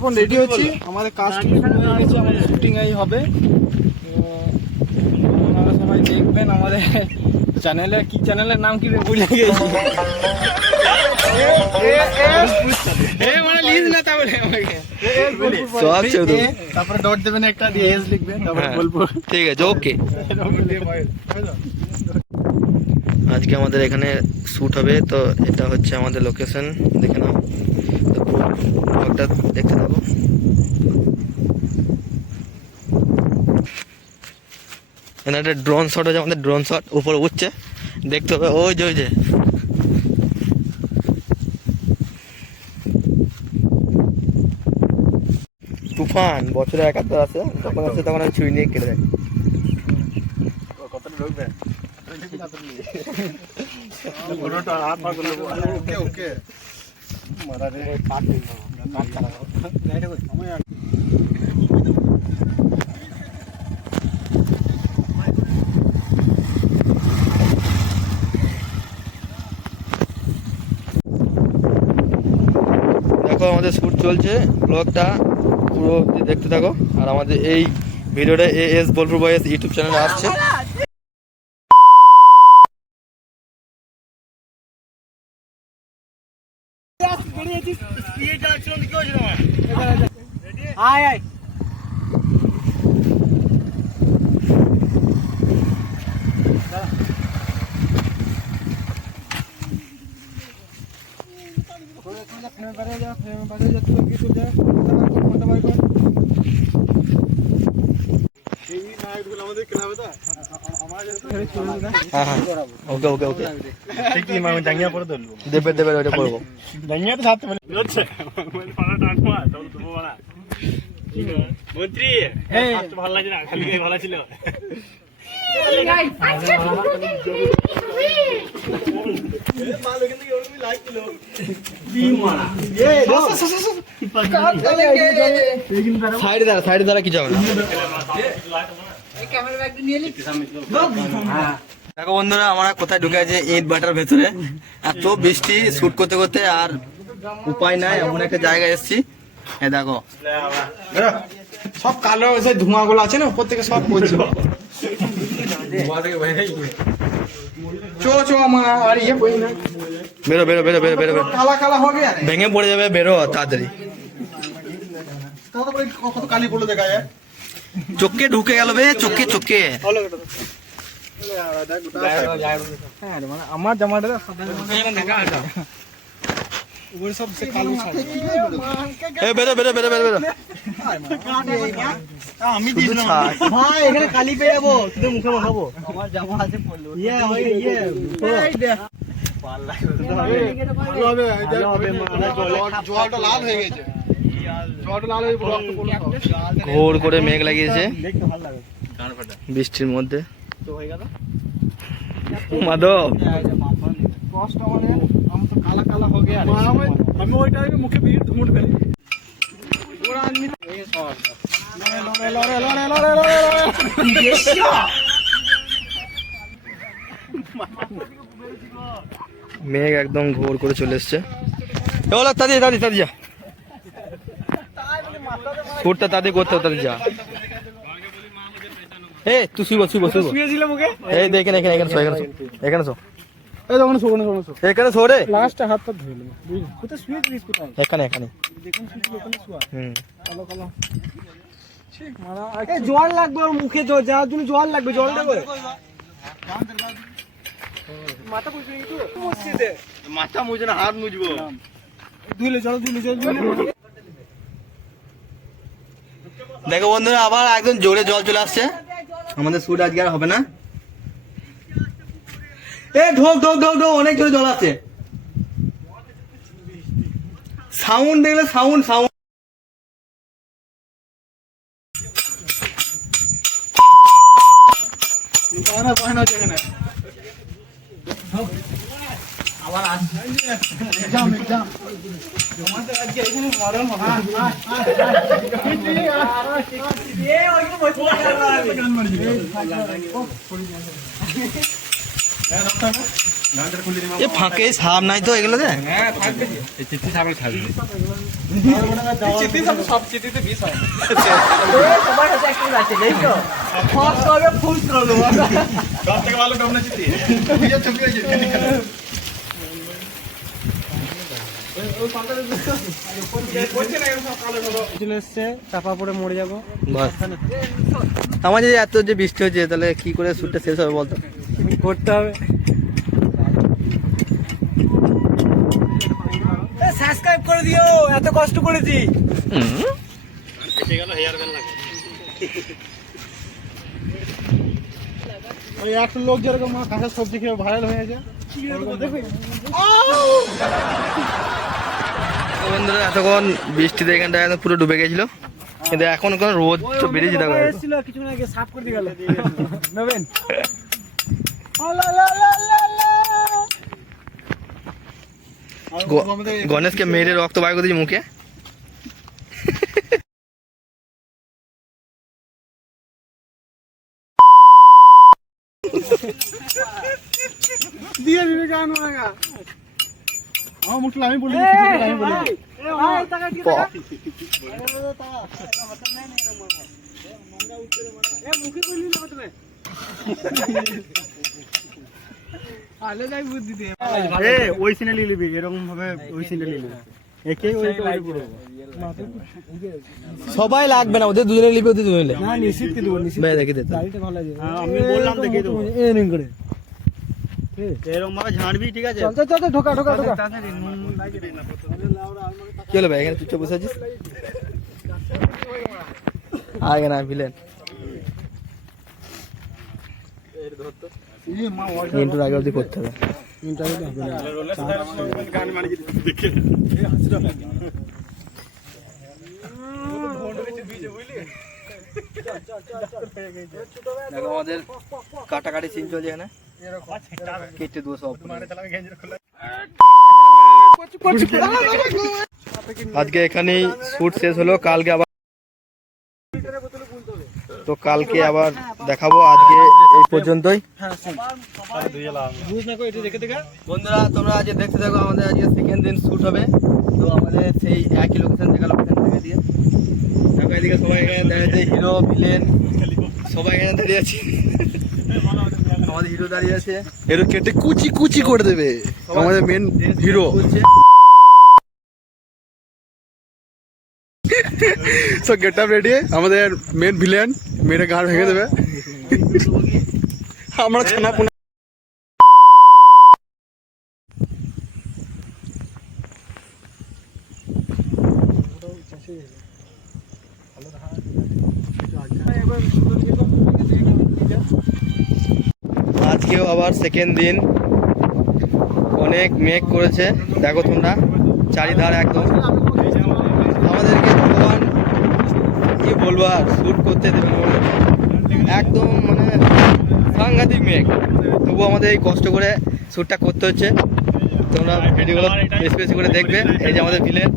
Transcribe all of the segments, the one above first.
এখন রেডি হচ্ছি, আমাদের কাস্ট হয়ে গেছে, আমাদের শুটিং এই হবে। আপনারা সবাই দেখবেন আমাদের চ্যানেলে। কি চ্যানেলের নাম কি ভুলে গেছি, তারপরে ডট দেবেন একটা, দিয়ে এস লিখবেন, তারপরে বোলপুর। ঠিক আছে, ওকে। আজকে আমাদের এখানে শ্যুট হবে, তো এটা হচ্ছে আমাদের লোকেশন, দেখে নাও। তো ব্লগটা দেখতে থাকো। এখানে একটা ড্রোন শট হচ্ছে, আমাদের ড্রোন শট উপরে উঠছে, দেখতে হবে। ওই যে ওই যে তুফান বছরে একাত্তর আসে, যখন আসে তখন আমি ছুরি নিয়ে কেটে দেয়। কতটা ঢুকবে দেখো আমাদের শ্যুট চলছে, ব্লগটা পুরো দেখতে থাকো। আর আমাদের এই ভিডিওটা এস বোলপুর বয়েস ইউটিউব চ্যানেলে আসছে। ওকে ওকে ওকে, দেবে দেবে, ওইটা করবো। মন্ত্রী ভালো লাগছে না, খালি ভালো ছিল। সাইডে দাঁড়া, সাইডে দাঁড়া, কিছু হবে না। দেখো বন্ধুরা, আমরা কোথায় ঢুকে আছে, ইট ভাটার ভেতরে। এত বৃষ্টি, শুট করতে করতে আর উপায় নাই, এমন একটা জায়গায় এসেছি। দেখো সব কালো সেই ধোঁয়া গুলো আছে না উপর থেকে, সব পড়ছে। চো চো আমার আর ইয়ে কই না, বেরো বেরো বেরো বেরো বেরো, কালা কালা হয়ে গেছে, ভেঙে পড়ে যাবে, বেরো তাড়াতাড়ি। তারপরে কত কালি পড়লো দেখা যায়, চোখে ঢুকে গেল বে, চোখে চোখে। আমার জামাটা উপরে সব কালো ছাড়ে। বেরো বেরো বেরো বেরো বেরো, আমি দিলাম ভাই, এখানে কালি পেয়ে যাবো, তোদের মুখে মাখাবো। আমার জামা আছে পড়লো, জলটা লাল হয়ে গেছে, জলটা লাল হয়ে ঘোর করে মেঘ লাগিয়েছে বৃষ্টির মধ্যে। মাধব কষ্ট মানে আমি তো কালা কালা হয়ে গেছে, আমি ওই টাইমে মুখে ভিড় ধুমুট ফেলি। ওরা আনমি মেঘ একদম ঘোর করে চলে এসছে। তাদি তাদি তাদি যা, শুটটা তাদি করতে হবে, তাদি যা। তুই শুইব শুইব শুইব, এই দেখেন এখানে, এখানে শো, এখানে শো, এখানে শো, এখানে শো রে। লাস্টে হাত পা ধুইলো, কোথায় শুয়েছিস, কোথায়? এখানে এখানে। দেখুন শুয়েছিস ওখানে, শুয়া। কালো কালো ঠিক মারা। জল লাগবে ওর মুখে, তো যাওয়ার জন্য জল লাগবে, জল দেবো। মাথা মুছবি একটু, মুছতে মাথা মুছবে না, হাত মুছবো। ধুইলে জল, ধুইলে জল, ধুইলে। দেখো বন্ধুরা, আবার একদম জোরে জল চলে আসছে। আমাদের শুট আজকে আর হবে না। ঢোক ঢোক ঢোক ঢোক, অনেক জোরে জল আছে। সাউন্ড দেখলে, সাউন্ড সাউন্ড। আবার এক্সাম এক্সাম আমাদের আজকে এখানে মডেল এ ফাঁকে সাপ নাই তো এগুলোতে? সবার কাছে একটা আছে এই তো ফার্স্ট হবে ফুল করে দেবো চলে এসছে চাপা পড়ে মরে যাবো। বাস আমার যদি এত যে বৃষ্টি হচ্ছে তাহলে কি করে শ্যুটটা শেষ হবে বলতো? করতে হবে। সাবস্ক্রাইব করে দিও, এত কষ্ট করেছি। ওই একটা লোক যেরকম কাঁচা সবজি খেয়ে ভাইরাল হয়েছে। বন্ধুরা এতক্ষণ বৃষ্টিতে এখানটা একদম পুরো ডুবে গেছিল, কিন্তু এখন কোনো রোদ তো বেরিয়েছে দেখো। ছিল কিছুক্ষণ আগে সাফ করে দিয়ে গেল নেবেন। গণেশকে মেরে রক্ত বার করে দিয়েছি মুখে। দিয়ে দিবি কেন লাগা আমার মুখটা আমি বলি আমি বলি মুখে বললি না তুমি আলে যাই বুদ্ধি দিয়ে ওই সিনে লিবি এরকম ভাবে ওই সিনে লিবি একে ওই পুরো সবাই লাগবে না, ওদের দুজনে নিবে, ওদের দুজনে না নিশ্চিত দেবো নিশ্চিত ভাই দেখে দে। গাড়িটা ভালো লাগে। আমি বললাম দেখে দেবো এ নিন করে এরকম ভাবে ঝাড়বি ঠিক আছে। চল চল চল ঢোকা ঢোকা ঢোকা। কি হলো ভাই এখানে চুপচাপ বসে আছিস? আগে না ভিলেন ইন্টুর আগে অবধি করতে হবে। দেখো আমাদের কাটাকাটি সিন চলছে এখানে, কেটে দেবো সব। আজকে এখানেই শুট শেষ হলো, কালকে আবার তো কালকে আবার দেখাবো। আজকে এই পর্যন্তই। বন্ধুরা তোমরা আজকে দেখতে থাকো, আমাদের আজকে সেকেন্ড দিন শুট হবে। তো আমাদের সেই একই লোকেশন থেকে দিয়ে দেখো এদিকে সবাই এখানে দাঁড়িয়ে, হিরো ভিলেন সবাই এখানে দাঁড়িয়ে আছে। আমাদের হিরো দাঁড়িয়ে আছে, এর কেটে কুচি কুচি করে দেবে আমাদের main hero. So get up ready, আমাদের মেন ভিলেন মেরে গাড় ভেঙে দেবে। আমরা ছানা পুনা আজকেও আবার সেকেন্ড দিন, অনেক মেঘ করেছে দেখো তোমরা, চারিধার একদম। আমাদেরকে ভগবান কি বলবো আর শ্যুট করতে দেবে না, একদম মানে সাংঘাতিক মেঘ, তবু আমাদের এই কষ্ট করে শ্যুটটা করতে হচ্ছে। তোমরা ভিডিওগুলো বেশি বেশি করে দেখবে। এই যে আমাদের ভিলেন,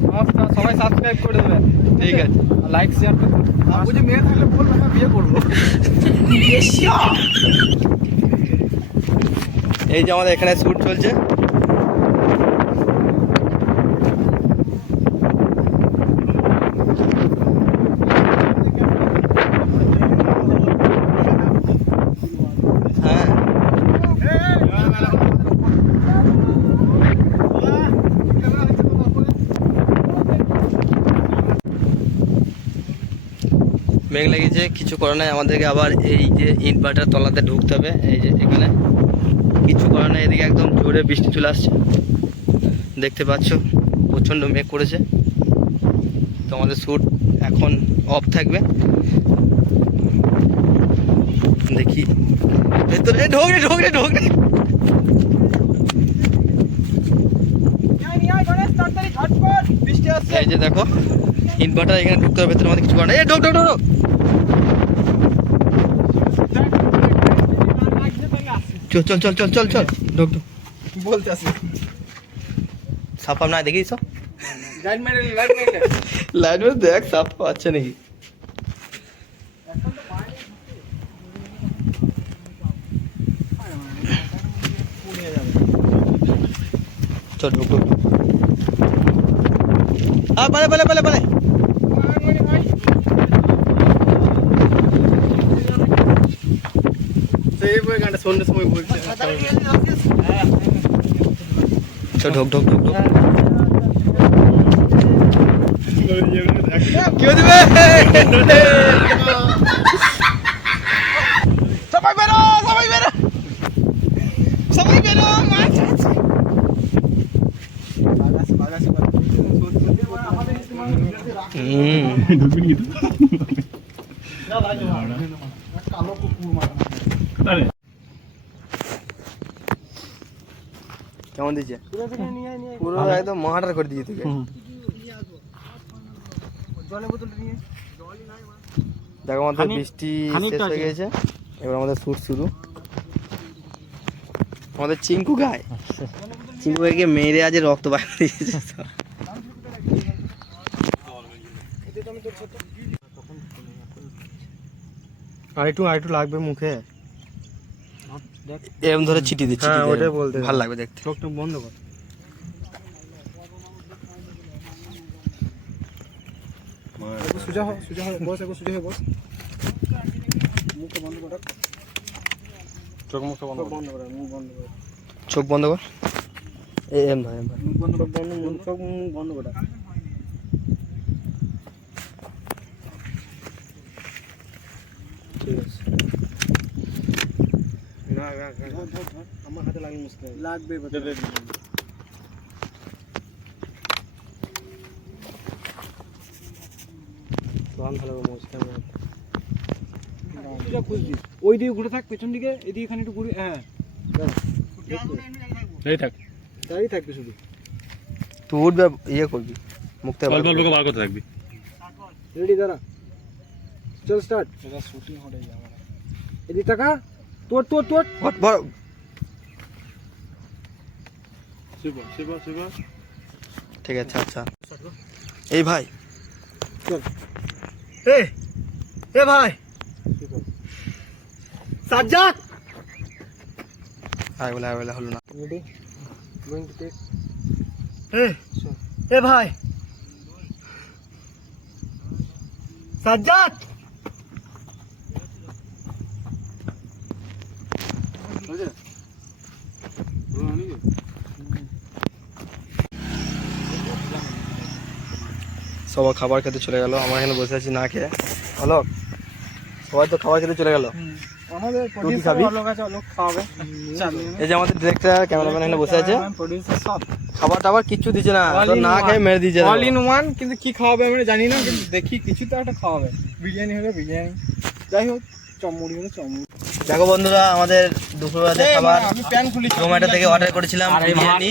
সবাই সাবস্ক্রাইব করে দেবে, ঠিক আছে, লাইক শেয়ার করবে। বুঝি মেয়ে থাকলে বল না বিয়ে করবো। এই যে আমাদের এখানে শ্যুট চলছে। হ্যাঁ মেঘ লেগেছে, কিছু করার নাই, আমাদেরকে আবার এই যে ইনভার্টার তলাতে ঢুকতে হবে। এই যে এখানে কিছু করার নাই, এদিকে একদম জোরে বৃষ্টি চলে আসছে, দেখতে পাচ্ছ প্রচণ্ড মেঘ করেছে। তো আমাদের শ্যুট এখন অফ থাকবে। দেখি ভেতরে ঢোক রে ঢোক রে ঢোক রে। এই যে দেখো ইনভার্টার এখানে ঢুকতে হবে, ভেতরে আমাদের কিছু করার নাই। ঢোক ঢোক ঢোক। চল চল চল চল চল চল ঢোক ঢোক বলতে আসি সাপ না দেখিস লাইট মেরে লাইট মেরে লাইট में দেখ সাপ আছে নাকি। চল ঢুক ঢুক পালে পালে পালে পালে সন্ধ্যের সময় বলছে চল ঢুক ঢুক ঢুক ঢুক কি দিবে সবাই বেরো সবাই বেরো সবাই বেরো মাছ আছে কেমন দিচ্ছে পুরো একদম মাহাটার করে দিয়ে তোকে দেখো আমাদের বৃষ্টি শেষ হয়ে গেছে এবার আমাদের শুট শুরু আমাদের চিঙ্কু গায়ে চিঙ্কু গায়ে মেরে আজ রক্ত বাইরে দিয়েছে আরেকটু লাগবে মুখে এরকম ধরে ছিটি দিচ্ছি ওটাই বলতে ভালো লাগবে দেখতে চোখটা বন্ধ কর সোজা হয় বস একবার সোজা হয় বস মুখটা বন্ধ কর চোখ মুখটা বন্ধ কর মুখ বন্ধ কর চোখ বন্ধ কর এম ভাই মুখ বন্ধ কর চোখ মুখ বন্ধ কর ঠিক আছে না আমার হাতে লাগবে মুশকিল লাগবে ভালো মুশকিল ওই দিকে ঘুরে থাক পেছন দিকে এদিকে খানি একটু ঘুরে হ্যাঁ তাই থাকবে শুধু তুই উঠবে ইয়ে করবি মুখতে বার করতে থাকবি রেডি দাঁড়া চল স্টার্ট এটা শুটিং হয়ে যাবে এদিকে টাকা তোর বড় ঠিক আছে আচ্ছা এই ভাই চল এ ভাই সাজ্জাদ আয় বলে হলো না ready going to take a ভাই সাজ্জাদ সবাই খাবার খেতে চলে গেল আমরা এখানে বসে আছি না খেয়ে হলো সবাই তো খাবার খেতে চলে গেল আমাদের তুই খাবি লোক আছে লোক খাওয়াবে এই যে আমাদের ডিরেক্টর ক্যামেরাম্যান এখানে বসে আছে প্রোডিউসার সব খাবার টাবার কিচ্ছু দিচ্ছে না তো না খেয়ে মেরে দিচ্ছে অল ইন ওয়ান কিন্তু কি খাওয়াবে আমরা জানি না কিন্তু দেখি কিছু তো একটা খাওয়াবে বিরিয়ানি হলে বিরিয়ানি যাই হোক চমড়ি হলে চমড়ি দেখো বন্ধুরা আমাদের দুপুরবেলা খাবার আমি প্যান খুলি জোম্যাটো থেকে অর্ডার করেছিলাম বিরিয়ানি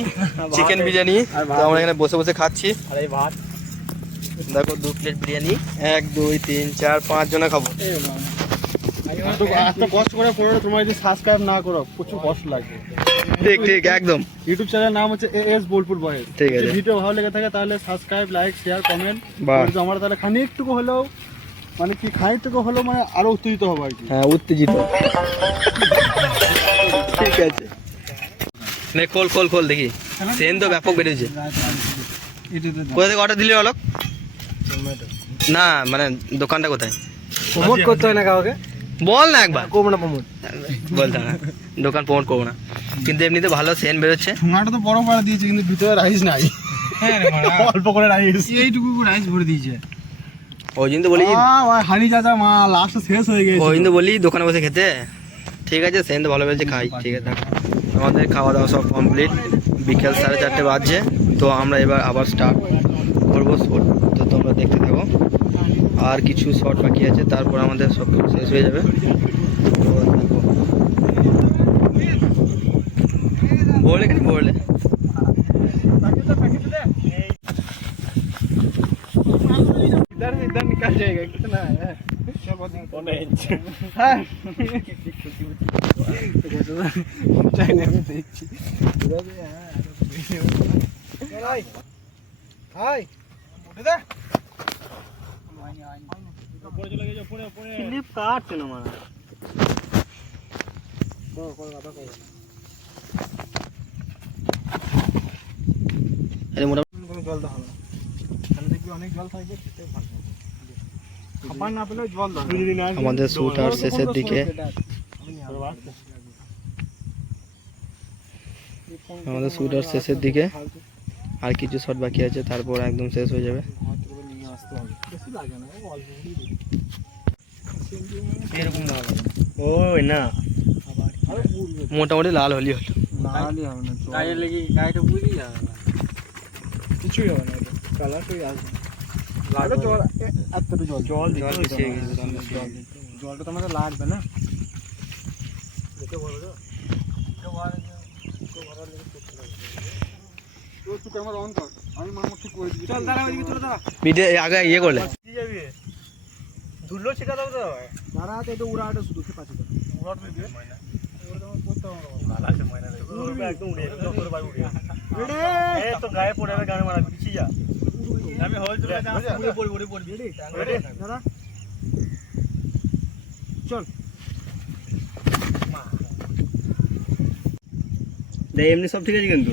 চিকেন বিরিয়ানি তো আমরা এখানে বসে বসে খাচ্ছি আর এই ভাত দেখো 2 প্লেট বিরিয়ানি 1 2 3 4 5 জনে খাবো এত কষ্ট করে পড়ো তোমরা যদি সাবস্ক্রাইব না করো প্রচুর কষ্ট লাগবে ঠিক একদম ইউটিউব চ্যানেলের নাম হচ্ছে এএস বোলপুর বয়েজ ঠিক আছে ভিডিও ভালো লেগে থাকে তাহলে সাবস্ক্রাইব লাইক শেয়ার কমেন্ট বাহ আমরা তাহলে খানিকটুকু হলেও মানে কি খানিকটুকু হলেও মানে আরো উত্তেজিত হবে আর কি হ্যাঁ উত্তেজিত ঠিক আছে নে খোল দেখি সেন তো ব্যাপক বেড়েছে কোথা থেকে অর্ডার দিলি অলক না মানে দোকানটা কোথায় প্রমোট করতে হয় না কাউকে বল না একবার করবো না প্রমোট বলতে না দোকান প্রমোট করবো না কিন্তু এমনিতে ভালো সেন বেরোচ্ছে ঠোঙাটা তো বড় পাড়া দিয়েছে কিন্তু ভিতরে রাইস নাই হ্যাঁ অল্প করে রাইস এইটুকু রাইস ভরে দিয়েছে ওই জন্য তো বলি হানি চাচা মা লাস্ট শেষ হয়ে গেছে ওই জন্য বলি দোকানে বসে খেতে ঠিক আছে সেন তো ভালো বেরোচ্ছে খাই ঠিক আছে আমাদের খাওয়া দাওয়া সব কমপ্লিট বিকেল 4:30 বাজছে তো আমরা এবার আবার স্টার্ট করবো শট তো তোমরা দেখতে থাকো আর কিছু শট বাকি আছে তারপর আমাদের সব শেষ হয়ে যাবে তো দেখো बोले कि नहीं बोले इधर निकल जाएगा कितना है चाइना में देखी हाय उठे क्लिप काट ना मारा অনেক জল থাকবে সেটাই ভালো খাবার না পেলে জল দাও আমাদের শ্যুট আর শেষের দিকে, আমাদের শ্যুট আর শেষের দিকে, আর কিছু শট বাকি আছে, তারপর একদম শেষ হয়ে যাবে। এরকম না ওই না মোটামুটি লাল হলি হলো। লালই হবে না, গায়ে লেগে গায়েটা বুঝেই যাবে না, কিছুই হবে না, কালারটাই আসবে না। জল এতটুকু জল জলটা তো আমাদের লাগবে না। ভিডিও আগে ইয়ে করলে ধুলো ছিটা দাও তো দাঁড়া হাতে তো উড়া শুধু পাচ্ছি তো তো গায়ে পড়ে যাবে, গানে মারা পিছিয়ে যা, আমি হল চলে পড়বি দাঁড়া চল এমনি সব ঠিক আছে কিন্তু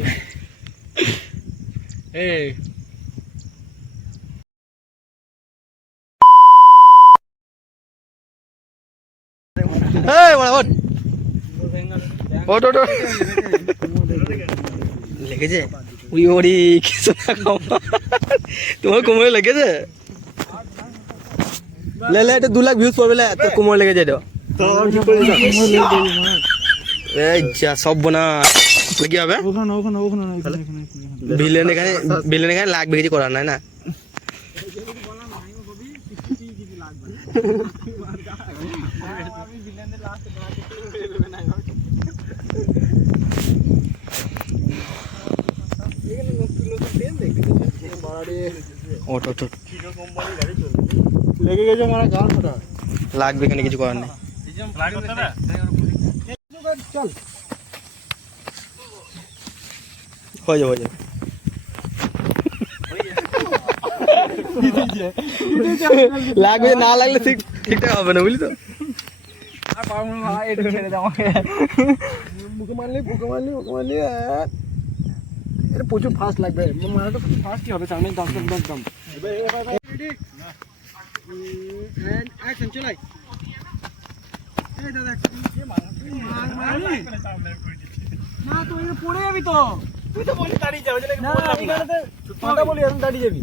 এই লেগেছে উড়ি ওড়ি কিছু না তোমার কোমরে লেগেছে লে এটা 2 লাখ ভিউজ পড়বে তোর কোমরে লেগেছে এটা এই যা সব না কি হবে ভিলেন এখানে লাগবে, কিছু করার নাই না। লেগে গেছে মারা গাল ফাটা লাগবে, এখানে কিছু করার নেই। চল হয়ে যাবে লাগবে, না লাগলে ঠিকঠাক হবে না, বুঝলি তো। মুখে মারলি এটা প্রচুর ফাস্ট লাগবে, মারাটা ফাস্টই হবে, সামনে দাম অ্যাকশন চলাই। না তো এটা পড়ে যাবি তো, তুই তো বলি দাঁড়িয়ে যাবে না, কথা বলি এখন দাঁড়িয়ে যাবি,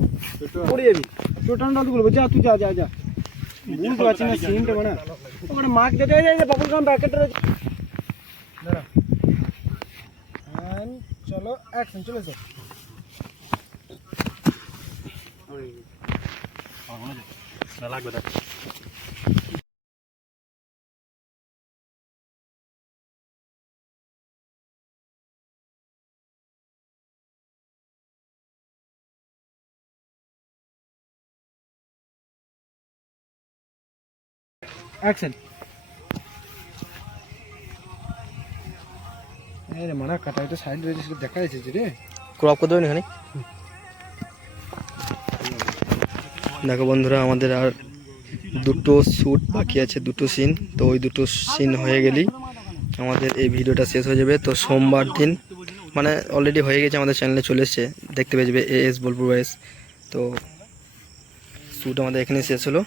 পড়ে যাবি, টোটাল ডাল বলবো, যা তুই যা বুঝতে পারছি না সিনটা মানে ওখানে মার্ক যেতে যায় বাবুল গাম প্যাকেটটা দাঁড়া। চলো অ্যাকশন চলে এসো। লাগবে দেখ অ্যাকশন। আরে মানা কাটাইটা সাইড রয়েছে সেটা দেখা যাচ্ছে রে, ক্রপ করে দেবেন এখানে। দেখো বন্ধুরা, আমাদের আর 2টো শ্যুট বাকি আছে, 2টো সিন। তো ওই 2টো সিন হয়ে গেলেই আমাদের এই ভিডিওটা শেষ হয়ে যাবে। তো সোমবার দিন মানে অলরেডি হয়ে গেছে, আমাদের চ্যানেলে চলে এসছে, দেখতে পেয়ে যাবে AS বোলপুর বয়েস। তো শ্যুট আমাদের এখানে শেষ হলো।